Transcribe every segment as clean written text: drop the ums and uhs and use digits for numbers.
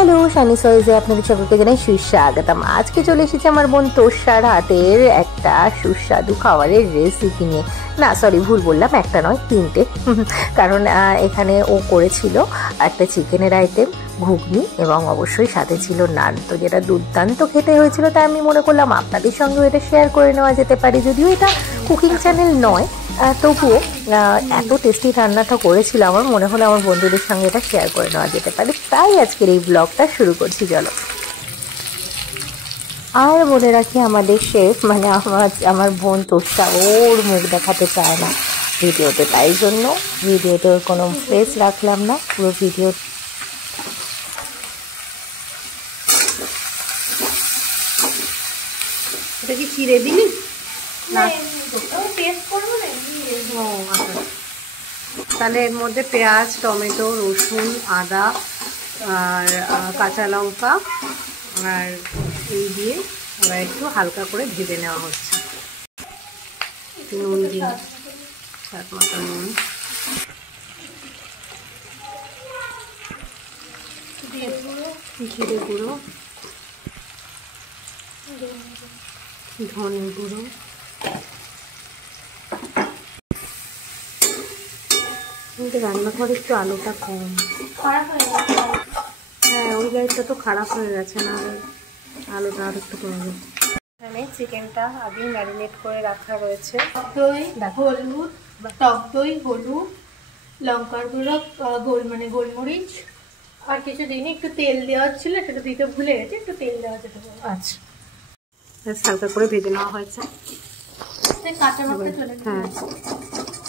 Hello Shani সয়েজে আপনাদের সকলকে জানাই সুস্বাগতম। আজকে চলে এসেছি আমার বোন তোষার হাতের একটা সুস্বাদু খাবারের রেসিপি নিয়ে। না সরি, ভুল বললাম, একটা নয় তিনটে। কারণ এখানে ও করেছিল একটা চিকেনের আইটেম, ঘুগনি এবং অবশ্যই সাথে ছিল নান। তো যেটা দুর্দান্ত খেতে হয়েছিল, তাই আমি মনে করলাম আপনাদের সঙ্গেও এটা শেয়ার করে নেওয়া যেতে পারে। যদিও এটা কুকিং চ্যানেল নয়, তবুও এত টেস্টি রান্নাটা করেছিল, আমার মনে হলো আমার বন্ধুদের সঙ্গে এটা শেয়ার করে নেওয়া যেতে পারে। তাই আজকের এই ব্লগটা শুরু করছি, চলো। আর বলে রাখি, আমাদের শেফ মানে আমার বোন তোষা, ওর মুখ দেখাতে চায় না ভিডিওতে, তাই জন্য ভিডিওতে ওর কোনো ফেস রাখলাম না। পুরো ভিডিও এটা কি চিড়ে দিলি না? তাহলে এর মধ্যে পেঁয়াজ, টমেটো, রসুন, আদা আর কাঁচা লঙ্কা আর এই দিয়ে আবার একটু হালকা করে ভেজে নেওয়া হচ্ছে। নুন দিয়ে স্বাদ মতো নুন জিরে গুঁড়ো, ধনে গুঁড়ো, কিন্তু রান্নাঘরে একটু আলুটা কম, খারাপ হয়ে গেছে। হ্যাঁ, ওই লাইটটা তো খারাপ হয়ে গেছে, না আলুটা আর একটু কমবে। এখানে চিকেনটা আগেই ম্যারিনেট করে রাখা রয়েছে। দই, হলুদ, টক দই, হলুদ, লঙ্কার গুঁড়ো, গোলমরিচ আর কিছু দিন একটু তেল দেওয়া ছিল, সেটা দিতে ভুলে গেছে, একটু তেল দেওয়া যেতে পারে। আচ্ছা, হালকা করে ভেজে নেওয়া হয়েছে। কাঁচা লঙ্কা চলে গেছে। হ্যাঁ,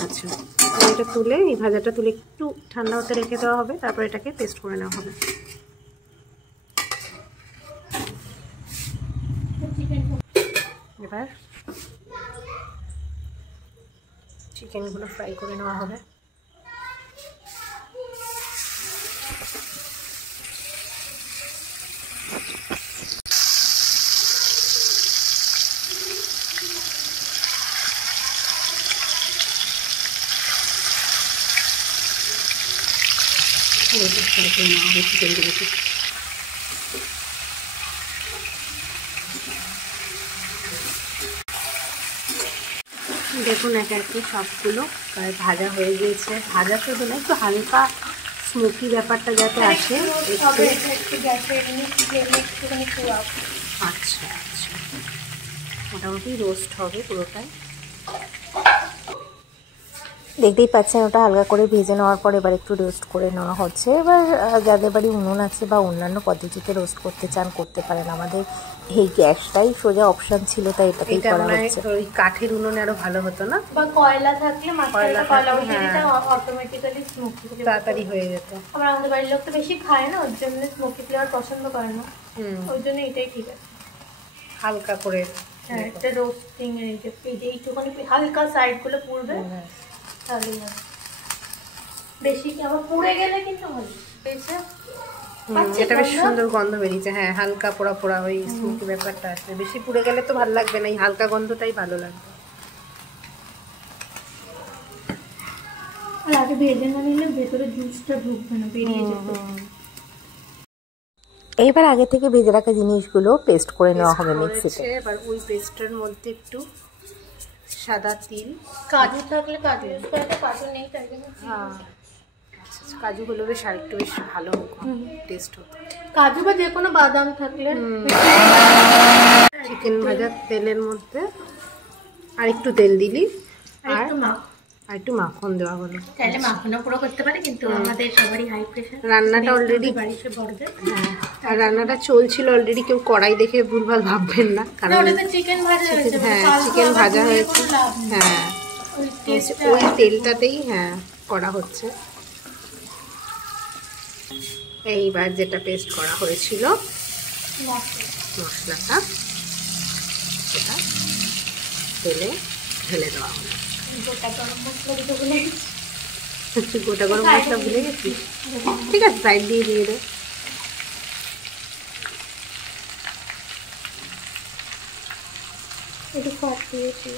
আচ্ছা, এটা তুলে এই ভাজাটা তুলে একটু ঠান্ডা হতে রেখে দেওয়া হবে, তারপর এটাকে পেস্ট করে নেওয়া হবে। এবার চিকেনগুলো ফ্রাই করে নেওয়া হবে। চিকেনগুলোকে দেখুন একে একে সবগুলো প্রায় ভাজা হয়ে গিয়েছে। ভাজা শুধু না, একটু হালকা স্মোকি ব্যাপারটা যাতে আসে। আচ্ছা আচ্ছা, মোটামুটি রোস্ট হবে পুরোটাই। দেখতেই পাচ্ছেন, ওটা হালকা করে ভেজে নেওয়ার পর এবার একটু রোস্ট করে নেওয়া হচ্ছে। এবার যাদের বাড়ি উনুন আছে বা অন্যান্য পদ্ধতিতে রোস্ট করতে চান করতে পারেন। আমাদের এই গ্যাসটাই সোজা অপশন ছিল, তাই এটাতেই করা হচ্ছে। ওই কাঠের উনুনে আরো ভালো হতো না? বা কয়লা থাকলে অটোমেটিক্যালি স্মোকি তাড়াতাড়ি হয়ে যেত। আবার আমাদের বাড়ির লোক তো বেশি খায় না, ওর জন্য স্মোকি ফ্লেভার পছন্দ করে না, ওই জন্য এটাই ঠিক আছে। হালকা করে হ্যাঁ, একটা রোস্টিং এর এইটুখানি হালকা সাইড গুলো পুড়বে, তাহলেই হবে। বেশি কি আবার পুড়ে গেলে কিন্তু ভালো হয়েছে। এটা বেশ সুন্দর গন্ধ বেরিয়েছে। হ্যাঁ, হালকা পোড়া পোড়া ওই স্মোকি ব্যাপারটা আছে। বেশি পুড়ে গেলে তো ভালো লাগবে না, এই হালকা গন্ধটাই ভালো লাগবে। আর আগে ভেজে না নিলে ভেতরে জুসটা ঢুকবে না, বেরিয়ে যেতে। এইবার আগে থেকে ভেজে রাখা জিনিসগুলো পেস্ট করে নেওয়া হবে মিক্সিতে। এবার ওই পেস্টের মধ্যে একটু সাদা তিল, কাজু থাকলে কাজু ইউজ করা, কাজু নেই তাই জন্য। হ্যাঁ আচ্ছা, কাজু হলে বেশ আরেকটু বেশ ভালো টেস্ট হতো। কাজু বা যে কোনো বাদাম থাকলে। চিকেন ভাজার তেলের মধ্যে আর একটু তেল দিলি, আর একটু মাখন দেওয়া হলো। চাইলে মাখনও পুরো করতে পারে, কিন্তু আমাদের সবারই হাই প্রেশার। রান্নাটা অলরেডি বাড়িতে বড়দের, আর রান্নাটা চলছিল অলরেডি, কেউ কড়াই দেখে ভুলভাল ভাববেন না, কারণ চিকেন ভাজা হয়েছে। হ্যাঁ, চিকেন ভাজা হয়েছে। হ্যাঁ, ওই তেলটাতেই হ্যাঁ করা হচ্ছে। এইবার যেটা পেস্ট করা হয়েছিল মশলাটা, সেটা তেলে ঢেলে দেওয়া হলো। গোটা গরম মশলা দিতে ভুলে গেছি। গোটা গরম মশলা ভুলে গেছি? ঠিক আছে, সাইড দিয়ে দিয়ে দে। একটু ফাট দিয়েছি।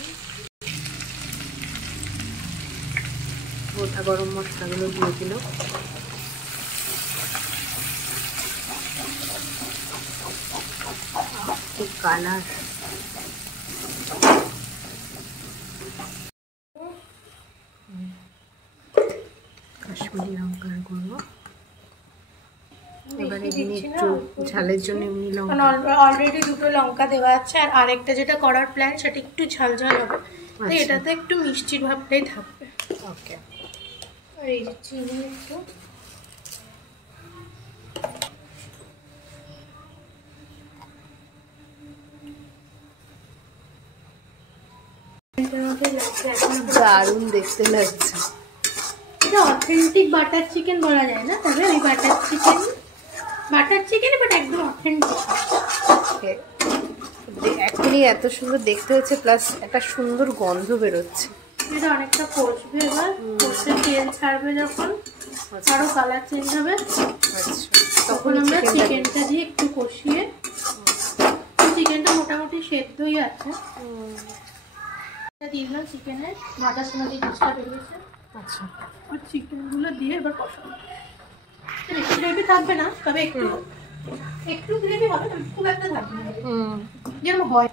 গোটা গরম মশলাগুলো দিয়ে দিল। কালার। কাশ্মীরি লঙ্কার গুঁড়ো। এবারে এমনি একটু ঝালের জন্য এমনি লঙ্কা, অলরেডি দুটো লঙ্কা দেওয়া আছে, আর আরেকটা যেটা করার প্ল্যান সেটা একটু ঝাল ঝাল হবে, তো এটাতে একটু মিষ্টির ভাবটাই থাকবে। ওকে। আর এই যে চিনি একটু, দারুণ দেখতে লাগছে। এটা অথেন্টিক বাটার চিকেন বলা যায় না, তবে ওই বাটার চিকেন বাট একদম অথেন্টিক। এখনই এত সুন্দর দেখতে হচ্ছে, প্লাস একটা সুন্দর গন্ধ বেরোচ্ছে। এটা অনেকটা কষবে, এবার কষে তেল ছাড়বে যখন, আরো কালার চেঞ্জ হবে, তখন আমরা চিকেনটা দিয়ে একটু কষিয়ে, চিকেনটা মোটামুটি সেদ্ধই আছে, দিয়ে দিলাম চিকেনের ভাজার সময় যে জুসটা বেরিয়েছে। আচ্ছা, আর চিকেনগুলো দিয়ে এবার কষাবো। বেশি গ্রেভি থাকবে না, তবে একটু গ্রেভি হবে, তবে খুব একটা থাকবে না, যেরকম হয়।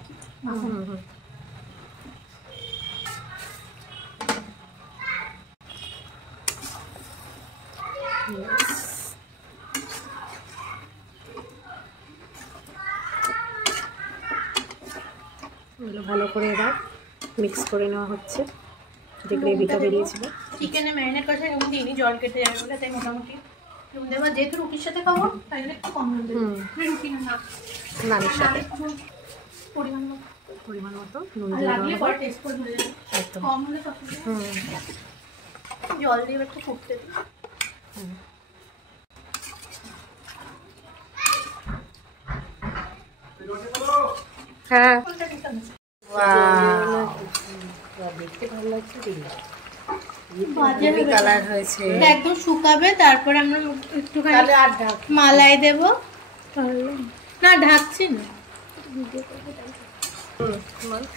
ভালো করে এবার মিক্স করে নেওয়া হচ্ছে, যে গ্রেভিটা বেরিয়েছিল। চিকেনে ম্যারিনেট করার নুন দিইনি, জল কেটে যাবে বলে, তাই মোটামুটি নুন দেবো। যেহেতু রুটির সাথে খাবো তাই জন্য একটু কম নুন দেবো। রুটি না, নানের সাথে পরিমাণ মতো নুন আর দিয়ে লাগলে দেওয়া পরে হবে। টেস্ট করে ভুলে যাবে, একদম। কম হলে কত জল দিয়ে একটু ফুটতে দিই। হ্যাঁ, দেখতে ভালো লাগছে। বাজে কালার হয়েছে। এটা একদম শুকাবে, তারপরে আমরা একটুখানি মালাই দেবো। না, ঢাকছি না,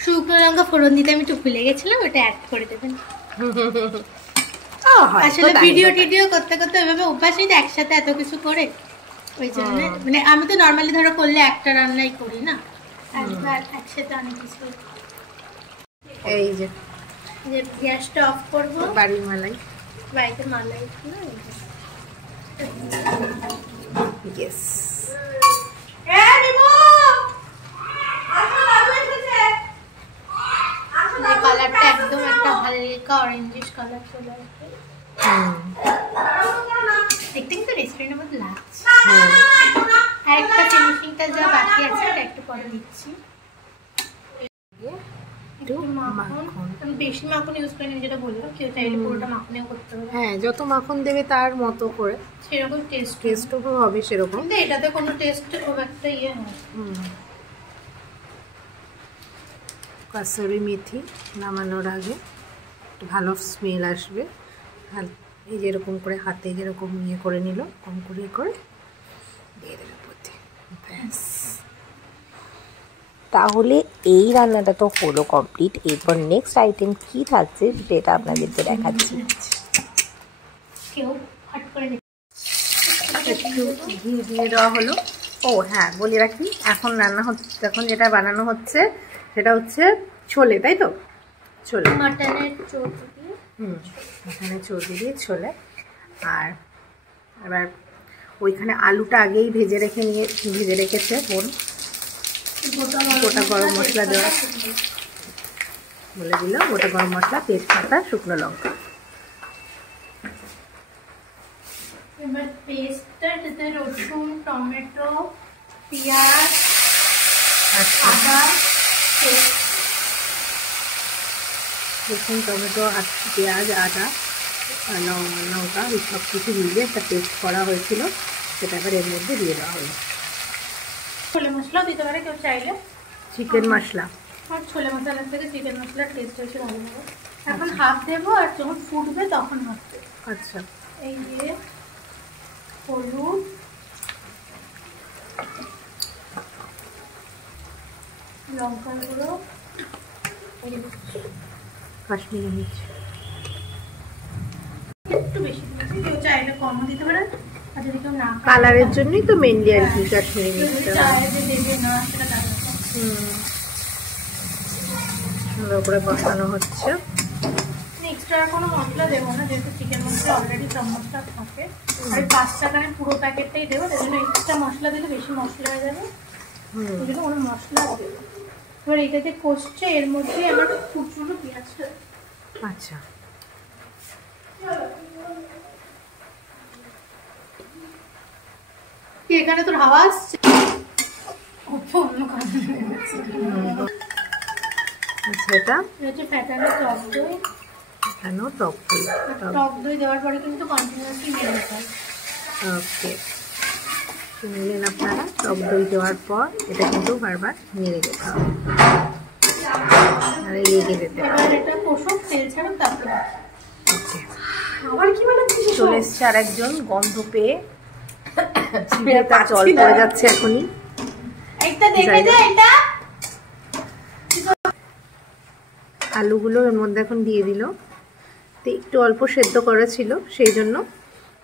শুকনো লঙ্কা ফোড়ন দিতে আমি একটু ভুলে গেছিলাম, ওটা অ্যাড করে দেবেন। আসলে ভিডিও করতে করতে ওইভাবে অভ্যাস নেই একসাথে এত কিছু করে, ওই জন্য। মানে আমি তো নর্মালি ধরো করলে একটা রান্নাই করি না, একসাথে অনেক কিছু। এই যে গ্যাসটা অফ করবো, বাড়ির মালাই, বাড়িতে মালাই না, ইয়েস। কালারটা একদম একটা হালকা অরেঞ্জিশ কালার চলে আসবে, দেখতে কিন্তু রেস্টুরেন্টের মতো লাগছে। আর একটা ফিনিশিংটা যা বাকি আছে ওটা একটু পরে দিচ্ছি। একটু মাখন, আমি বেশি মাখন ইউজ করি না, যেটা বললাম, কেউ চাইলে পুরোটা মাখনেও করতে হবে। হ্যাঁ, যত মাখন দেবে তার মতো করে সেরকম টেস্টও হবে সেরকম। কিন্তু এটাতে কোনো টেস্ট খুব একটা ইয়ে হয়। কাসুরি মেথি নামানোর আগে একটু ভালো স্মেল আসবে। এই যেরকম করে হাতে যেরকম ইয়ে করে নিল, কম করে দিয়ে দেবে প্রতি, ব্যাস। তাহলে এই রান্নাটা তো হলো কমপ্লিট। এরপর নেক্সট আইটেম কি থাকছে সেটা আপনাদেরকে দেখাচ্ছি। কেউ হাট করে একটু ঘি দিয়ে দেওয়া হলো। ও হ্যাঁ, বলে রাখি, এখন এখন যেটা বানানো হচ্ছে সেটা হচ্ছে ছোলে, তাই তো? ছোলে, মাটনের চর্বি দিয়ে, মাটনের চর্বি দিয়ে ছোলে। আর এবার ওইখানে আলুটা আগেই ভেজে রেখেছে বোন। গোটা গরম মশলা দেওয়া, বলে দিল, গোটা গরম মশলা, তেজপাতা, শুকনো লঙ্কা। এবার পেস্টটা, যেতে রসুন, টমেটো, পেঁয়াজ, আদা, রসুন, টমেটো, পেঁয়াজ, আদা, লঙ্কা, এই সব কিছু মিলিয়ে একটা পেস্ট করা হয়েছিল, সেটা এবার এর মধ্যে দিয়ে দেওয়া হলো। ছোলে মশলাও দিতে পারে কেউ চাইলে, চিকেন মশলা। আর ছোলে মশলার থেকে চিকেন মশলার টেস্ট হয়েছে ভালো হবে। এখন হাফ দেবো, আর যখন ফুটবে তখন হাফ দেবো। আচ্ছা, এই দিয়ে হলুদ, লঙ্কার গুঁড়ো, কাশ্মীরি মির্চ একটু বেশি দিয়েছি, কেউ চাইলে কমও দিতে পারে। আর যদি কেউ না কালারের জন্যই তো মেনলি আর কি কাশ্মীরি মির্চটা। চায় যে দেবে না, সেটা তার ব্যাপার। সুন্দর করে কষানো হচ্ছে। এক্সট্রা কোনো মশলা দেবো না, যেহেতু চিকেন মশলা অলরেডি সব মশলা থাকে। আর 5 টাকার পুরো প্যাকেটটাই দেবো, তাই জন্য এক্সট্রা মশলা দিলে বেশি মশলা হয়ে যাবে, ওই জন্য কোনো মশলা দেবো। এবার এটা যে কষছে এর মধ্যে আমার কুচনো পেঁয়াজ। আচ্ছা, এখানে তোর হাওয়া আসছে। আচ্ছা, এটা হচ্ছে ফ্যাটানো টক দই। ফ্যাটানো টক দই। টক দই দেওয়ার পরে কিন্তু কন্টিনিউয়াসলি নেড়ে দিতে হয়। ওকে, শুনলেন আপনারা, টক দই দেওয়ার পর এটা কিন্তু বারবার নেড়ে যেতে হবে, আর লেগে যেতে হবে। এবার এটা কষুক, তেল ছাড়ুক, তারপরে ওকে, আবার কি বানাচ্ছিস? চলে এসছে আর একজন, গন্ধ পেয়ে জিভে জল পড়ে যাচ্ছে এখনই। একটা দেখে দে এটা। আলুগুলো এর মধ্যে এখন দিয়ে দিল, তো একটু অল্প সেদ্ধ করা ছিল, সেই জন্য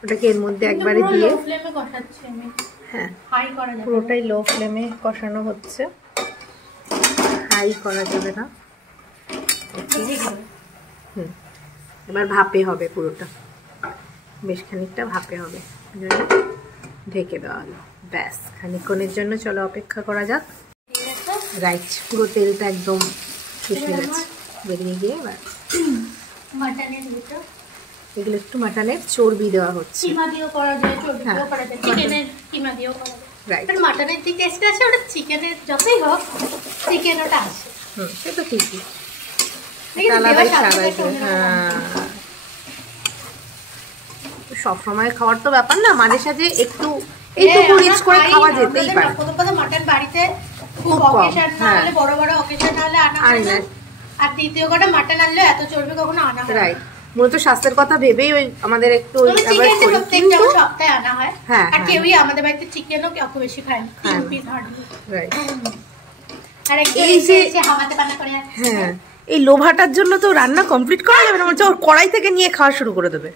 ওটাকে এর মধ্যে একবারে দিয়ে, লো ফ্লেমে কষাচ্ছি আমি। হ্যাঁ হাই করা যাবে, পুরোটাই লো ফ্লেমে কষানো হচ্ছে, হাই করা যাবে না। এবার ভাপে হবে, পুরোটা বেশ খানিকটা ভাপে হবে, ঢেকে দেওয়া হলো। ব্যাস, খানিকক্ষণের জন্য চলো অপেক্ষা করা যাক। রাইট, পুরো তেলটা একদম শুকিয়ে গেছে, বেরিয়ে গিয়ে এবার মাটনের ভিতর এগুলো একটু মাটনের চর্বি দেওয়া হচ্ছে। কিমা দিয়েও করা যায়, চর্বি দিয়েও করা যায়, চিকেনের কিমা দিয়েও করা যায়। রাইট, আর মাটনের যে টেস্ট আছে ওটা চিকেনের যতই হোক চিকেন ওটা আসে। সে তো ঠিকই, দেখেছিস, আলাদাই দেওয়ার সাথে স্বাদ সাথে আছে। অন্যরকম। হ্যাঁ, সবসময় খাওয়ার তো ব্যাপার না, মাঝে সাঝে একটু এইটুকু রিচ করে খাওয়া যেতেই পারে। প্রথম কথা মাটন বাড়িতে খুব খুব কম, অকেশন না হলে, বড় বড় অকেশন না হলে আনা হয় না। আর দ্বিতীয় কথা, মাটন আনলে এত চর্বি কখনো আনা হয় না। রাইট, মূলত স্বাস্থ্যের কথা ভেবেই ওই আমাদের একটু ওই তবে অ্যাভয়েড চিকেন করি, প্রত্যেকটা কিন্তু সপ্তাহে আনা হয়। হ্যাঁ, আর হ্যাঁ। কেউই আমাদের বাড়িতে চিকেনও অত বেশি খায় না, 3 পিস হার্ডলি। রাইট, আর এই যে- এসে হাওয়াতে পানা করে আসে। হ্যাঁ, এই লোভাটার জন্য তো রান্না কমপ্লিট করা যাবে না, মানে ওর কড়াই থেকে নিয়ে খাওয়া শুরু করে দেবে।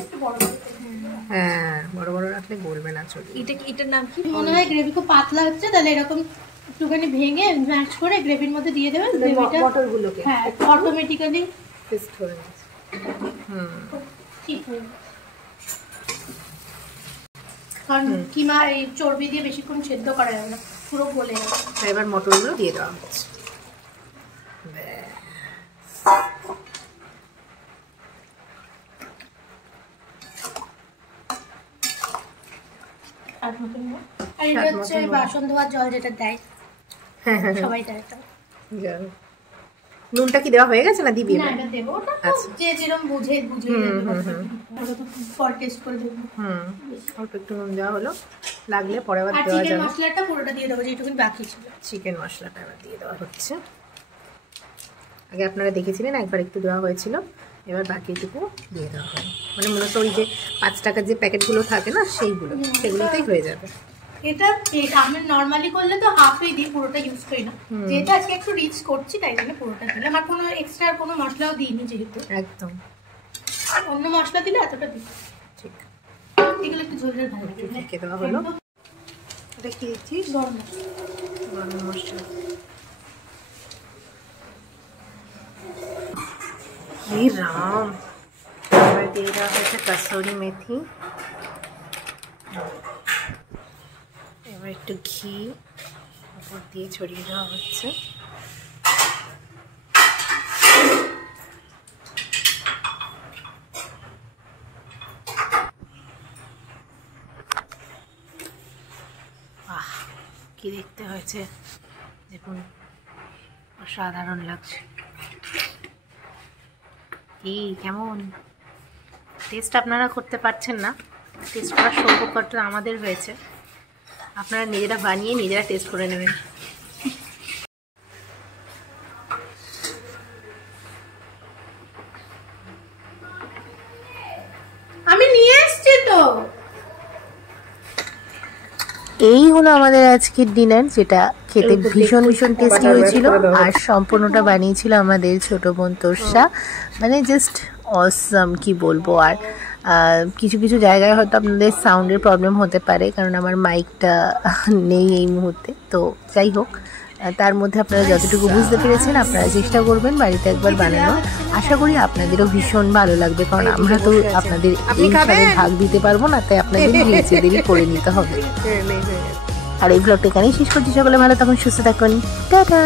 একটু বড় করে। হ্যাঁ, বড় বড় রাখলে বলবে না চলবে। এটার নাম কি? মনে হয় গ্রেভি খুব পাতলা হচ্ছে, তাহলে এরকম একটুখানি ভেঙে ম্যাশ করে গ্রেভির মধ্যে দিয়ে দেবেন, গ্রেভিটা মটরগুলোকে হ্যাঁ অটোমেটিক্যালি টেস্ট করে নিচ্ছে। ঠিক হয়ে যাবে। কারণ কিমা এই চর্বি দিয়ে বেশিক্ষণ সেদ্ধ করা যাবে না, পুরো গলে যাবে। এবার মটরগুলো দিয়ে দেওয়া হচ্ছে। আর এটা হচ্ছে বাসন ধোয়ার জল যেটা দেয়, সবাই দেয়। নুনটা কি দেওয়া হয়ে গেছে না দিবি? না, এটা দেবো, ওটা তো আচ্ছা। যে যেরকম বুঝে দেবে। ওটা তো পরে টেস্ট করে দেবো। অল্প একটু নুন দেওয়া হলো, লাগলে পরে আবার আর দেওয়া চিকেন যাবে। মশলাটা পুরোটা দিয়ে দেবো, যেটুকুন বাকি ছিল। চিকেন মশলাটা এবার দিয়ে দেওয়া হচ্ছে। আগে আপনারা দেখেছিলেন একবার একটু দেওয়া হয়েছিল, এবার বাকিটুকু দিয়ে দেওয়া হবে। মানে মূলত ওই যে 5 টাকার যে প্যাকেটগুলো থাকে না, সেইগুলো, সেগুলোতেই হয়ে যাবে। এটা আমি নর্মালি করলে তো হাফই দিই, পুরোটা ইউজ করি না। যেহেতু আজকে একটু রিচ করছি তাই জন্য পুরোটা দিলাম। আর কোনো এক্সট্রা কোনো মশলাও দিইনি, যেহেতু একদম অন্য মশলা দিলে এতটা দিই। ঠিক, এগুলো একটু ঝোল ঝোল ভালো একটু ঢেকে দেওয়া হলো। এটা কি দিচ্ছিস? গরম মশলা। গরম মশলা। এই রাম, এবার দিয়ে দেওয়া হয়েছে কাসুরি মেথি, এবার একটু ঘি উপর দিয়ে ছড়িয়ে দেওয়া হচ্ছে। কি দেখতে হয়েছে দেখুন, অসাধারণ লাগছে। কি কেমন টেস্ট আপনারা করতে পারছেন না, টেস্ট করার সৌভাগ্যটা আমাদের হয়েছে। আপনারা নিজেরা বানিয়ে নিজেরা টেস্ট করে নেবেন। আমি নিয়ে এসছি তো। এই হলো আমাদের আজকের ডিনার, যেটা খেতে ভীষণ ভীষণ টেস্টি হয়েছিল। আর সম্পূর্ণটা বানিয়েছিল আমাদের ছোট বোন তোষা, মানে জাস্ট অসাম, কি বলবো। আর কিছু কিছু জায়গায় হয়তো আপনাদের সাউন্ডের প্রবলেম হতে পারে, কারণ আমার মাইকটা নেই এই মুহূর্তে। তো যাই হোক, তার মধ্যে আপনারা যতটুকু বুঝতে পেরেছেন আপনারা চেষ্টা করবেন বাড়িতে একবার বানানো। আশা করি আপনাদেরও ভীষণ ভালো লাগবে, কারণ আমরা তো আপনাদের এই হিসাবে ভাগ দিতে পারবো না, তাই আপনাদের নিজেদেরই করে নিতে হবে। আর এই ব্লগটা এখানেই শেষ করছি। সকলে ভালো থাকুন, সুস্থ থাকুন, টাটা।